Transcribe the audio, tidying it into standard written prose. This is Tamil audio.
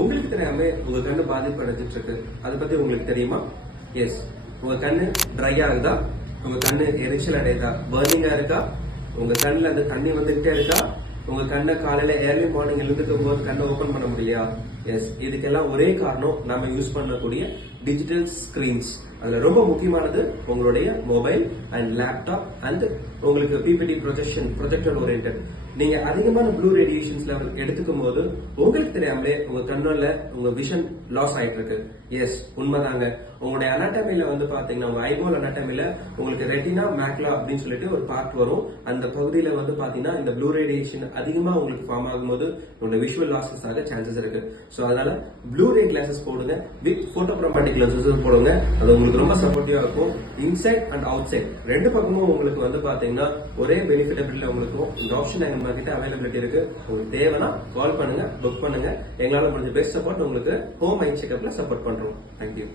உங்களுக்கு தெரியாம உங்க கண்ணு பாதிப்பு அடைஞ்சிட்டு இருக்கு. அதை பத்தி உங்களுக்கு தெரியுமா? எஸ், உங்க கண்ணு ட்ரை ஆகுதா? உங்க கண்ணு எரிச்சல் அடையுதா? பர்னிங்கா இருக்கா? உங்க கண்ணுல அந்த தண்ணி வந்துகிட்டே இருக்கா? உங்க கண்ணை காலையில ஏர்லி மார்னிங் எழுந்துக்கும் போது கண்ணை ஓபன் பண்ண முடியலையா? எஸ், இதுக்கெல்லாம் ஒரே காரணம் நம்ம யூஸ் பண்ணக்கூடிய டிஜிட்டல் ஸ்கிரீன்ஸ். அதுல ரொம்ப முக்கியமானது உங்களுடைய மொபைல் அண்ட் லேப்டாப் அண்ட் உங்களுக்கு பிபிடி ப்ரொஜெக்டர் ஓரியன்டட். நீங்க அதிகமான ப்ளூ ரேடியேஷன்ஸ் லெவல் எடுத்துக்கும் போது உங்களுக்கு தெரியாமலே உங்க கண்ணோல உங்க விஷன் லாஸ் ஆயிட்டு இருக்கு. எஸ், உண்மைதாங்க. உங்களுடைய அனாட்டமில பாத்தீங்கன்னா உங்க ஐபால் அனாட்டமில உங்களுக்கு ரெட்டினா மேக்லா அப்படின்னு சொல்லிட்டு ஒரு பார்ட் வரும். அந்த பகுதியில பாத்தீங்கன்னா இந்த ப்ளூ ரேடியேஷன் அதிகமா உங்களுக்கு ஃபார்ம் ஆகும்போது உங்களோட விஷுவல் லாசஸ் ஆக சான்சஸ் இருக்கு. சோ அதனால ப்ளூ ரே கிளாஸஸ் போடுங்க, வித் போட்டோக்ரோமேட்டிக் லென்சஸ் போடுங்க. அது உங்களுக்கு ரொம்ப சப்போர்ட்டிவா இருக்கும். இன்சைட் அண்ட் அவுட் சைட் ரெண்டு பக்கமும் உங்களுக்கு பாத்தீங்கன்னா ஒரே பெனிஃபிட்டபிள் உங்களுக்கு இந்த ஆப்ஷன் எங்க கிட்ட அவைலபிலிட்டி இருக்கு. உங்களுக்கு தேவைன்னா கால் பண்ணுங்க, புக் பண்ணுங்க. எங்களால முடிஞ்ச பெஸ்ட் சப்போர்ட் உங்களுக்கு ஹோம் ஐ செக்அப்ல சப்போர்ட் பண்றோம். தேங்க்யூ.